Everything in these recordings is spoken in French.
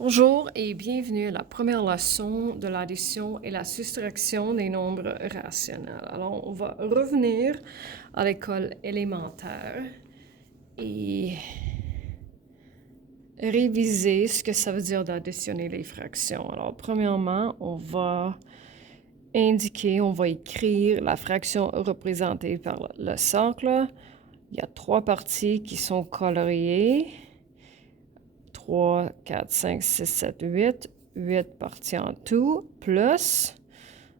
Bonjour et bienvenue à la première leçon de l'addition et la soustraction des nombres rationnels. Alors, on va revenir à l'école élémentaire et réviser ce que ça veut dire d'additionner les fractions. Alors, premièrement, on va écrire la fraction représentée par le cercle. Il y a 3 parties qui sont coloriées. 3, 4, 5, 6, 7, 8. 8 parties en tout, plus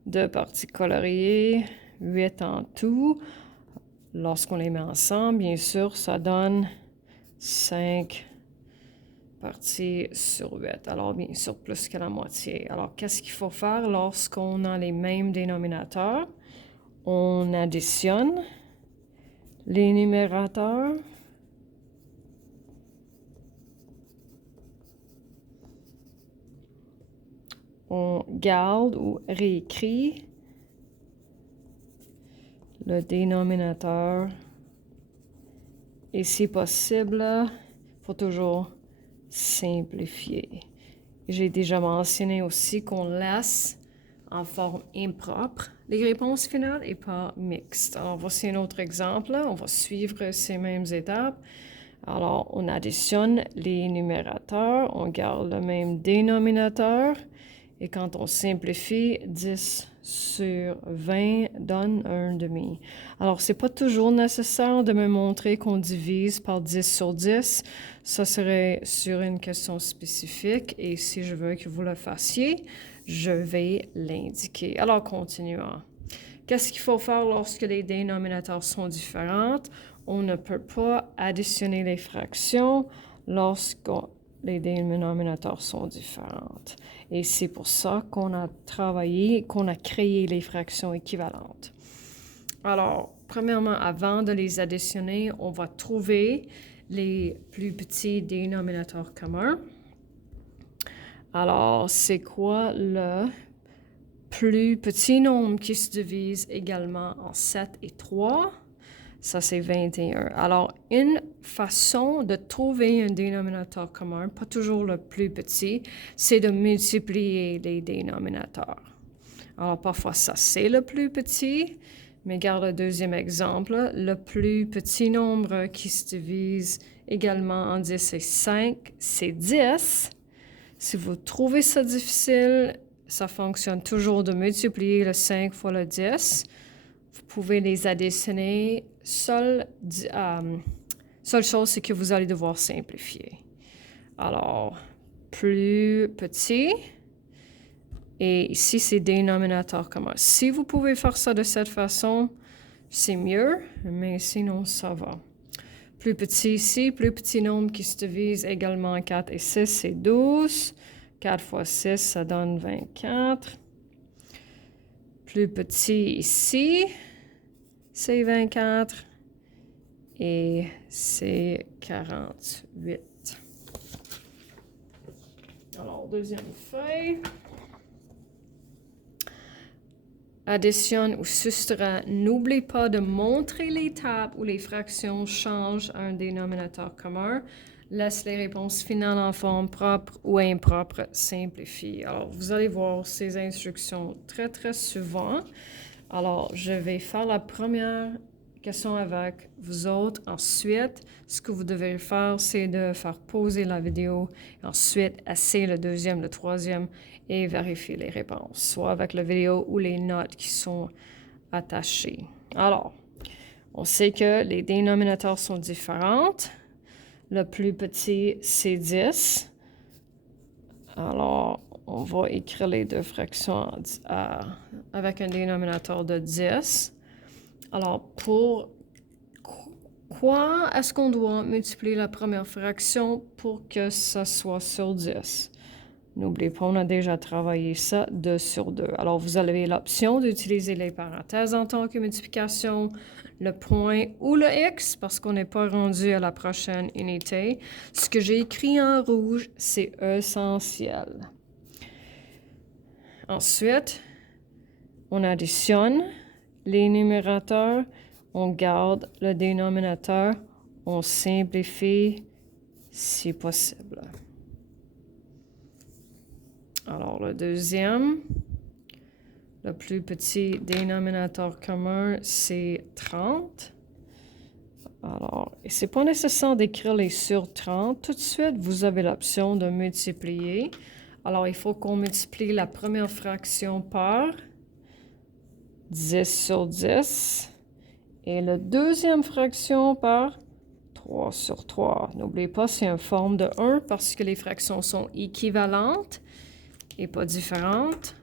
2 parties coloriées, 8 en tout. Lorsqu'on les met ensemble, bien sûr, ça donne 5 parties sur 8. Alors, bien sûr, plus que la moitié. Alors, qu'est-ce qu'il faut faire lorsqu'on a les mêmes dénominateurs? On additionne les numérateurs. On garde ou réécrit le dénominateur. Et si possible, il faut toujours simplifier. J'ai déjà mentionné aussi qu'on laisse en forme impropre les réponses finales et pas mixtes. Alors, voici un autre exemple. On va suivre ces mêmes étapes. Alors, on additionne les numérateurs, on garde le même dénominateur. Et quand on simplifie, 10 sur 20 donne un demi. Alors, c'est pas toujours nécessaire de me montrer qu'on divise par 10 sur 10. Ça serait sur une question spécifique. Et si je veux que vous le fassiez, je vais l'indiquer. Alors, continuons. Qu'est-ce qu'il faut faire lorsque les dénominateurs sont différents? On ne peut pas additionner les fractions lorsque les dénominateurs sont différents. Et c'est pour ça qu'on a créé les fractions équivalentes. Alors, premièrement, avant de les additionner, on va trouver les plus petits dénominateurs communs. Alors, c'est quoi le plus petit nombre qui se divise également en 7 et 3? Ça, c'est 21. Alors, une façon de trouver un dénominateur commun, pas toujours le plus petit, c'est de multiplier les dénominateurs. Alors, parfois, ça, c'est le plus petit, mais garde le deuxième exemple. Le plus petit nombre qui se divise également en 10 et 5, c'est 10. Si vous trouvez ça difficile, ça fonctionne toujours de multiplier le 5 fois le 10. Vous pouvez les additionner. Seule chose, c'est que vous allez devoir simplifier. Alors, plus petit. Et ici, c'est dénominateur commun. Si vous pouvez faire ça de cette façon, c'est mieux, mais sinon, ça va. Plus petit ici, plus petit nombre qui se divise également en 4 et 6, c'est 12. 4 fois 6, ça donne 24. Plus petit ici, c'est 24. Et c'est 48. Alors, deuxième feuille. Additionne ou soustrait. N'oublie pas de montrer l'étape où les fractions changent un dénominateur commun. Laisse les réponses finales en forme propre ou impropre. Simplifie. Alors, vous allez voir ces instructions très, très souvent. Alors, je vais faire la première question avec vous autres. Ensuite, ce que vous devez faire, c'est de faire pauser la vidéo. Ensuite, essayer le deuxième, le troisième et vérifier les réponses, soit avec la vidéo ou les notes qui sont attachées. Alors, on sait que les dénominateurs sont différents. Le plus petit, c'est 10. Alors, on va écrire les deux fractions avec un dénominateur de 10. Alors, pour quoi est-ce qu'on doit multiplier la première fraction pour que ça soit sur 10? N'oubliez pas, on a déjà travaillé ça 2 sur 2. Alors, vous avez l'option d'utiliser les parenthèses en tant que multiplication, le point ou le X, parce qu'on n'est pas rendu à la prochaine unité. Ce que j'ai écrit en rouge, c'est essentiel. Ensuite, on additionne les numérateurs, on garde le dénominateur, on simplifie si possible. Alors, le deuxième, le plus petit dénominateur commun, c'est 30. Alors, c'est pas nécessaire d'écrire les sur 30. Tout de suite, vous avez l'option de multiplier. Alors, il faut qu'on multiplie la première fraction par 10 sur 10. Et la deuxième fraction par 3 sur 3. N'oubliez pas, c'est une forme de 1 parce que les fractions sont équivalentes et pas différentes.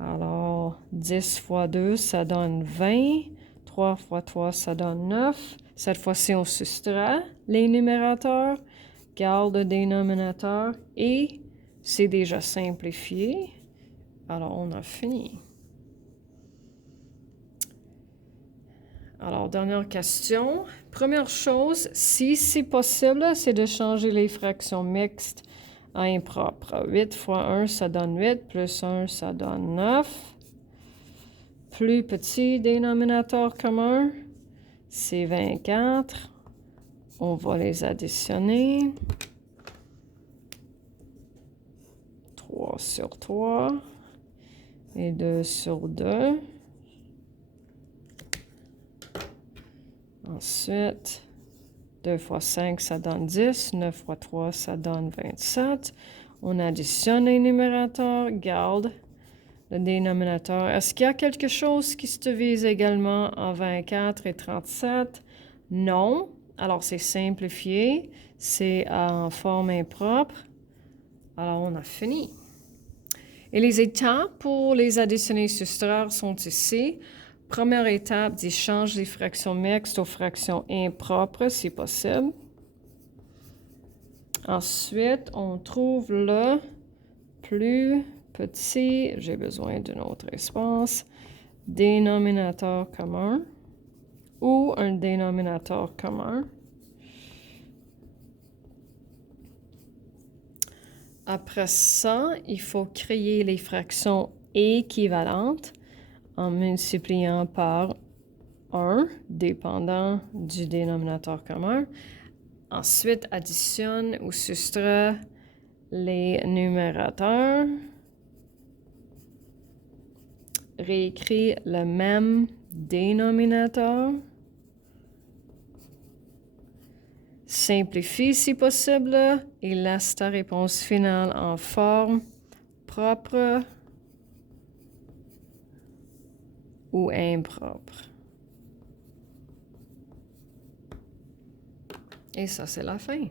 Alors, 10 fois 2, ça donne 20. 3 fois 3, ça donne 9. Cette fois-ci, on soustrait les numérateurs, garde le dénominateur et c'est déjà simplifié. Alors, on a fini. Alors, dernière question. Première chose, si c'est possible, c'est de changer les fractions mixtes à impropres. 8 fois 1, ça donne 8, plus 1, ça donne 9. Plus petit dénominateur commun, c'est 24. On va les additionner. 3 sur 3 et 2 sur 2. Ensuite, 2 fois 5, ça donne 10. 9 fois 3, ça donne 27. On additionne les numérateurs, garde le dénominateur. Est-ce qu'il y a quelque chose qui se divise également en 24 et 37? Non. Alors, c'est simplifié. C'est en forme impropre. Alors, on a fini. Et les étapes pour les additionner et soustraire sont ici. Première étape, change les fractions mixtes aux fractions impropres, si possible. Ensuite, on trouve le plus petit, j'ai besoin d'un autre espace, dénominateur commun ou un dénominateur commun. Après ça, il faut créer les fractions équivalentes en multipliant par 1, dépendant du dénominateur commun. Ensuite, additionne ou soustrait les numérateurs. Réécrit le même dénominateur. Simplifie si possible et laisse ta réponse finale en forme propre ou impropre. Et ça, c'est la fin.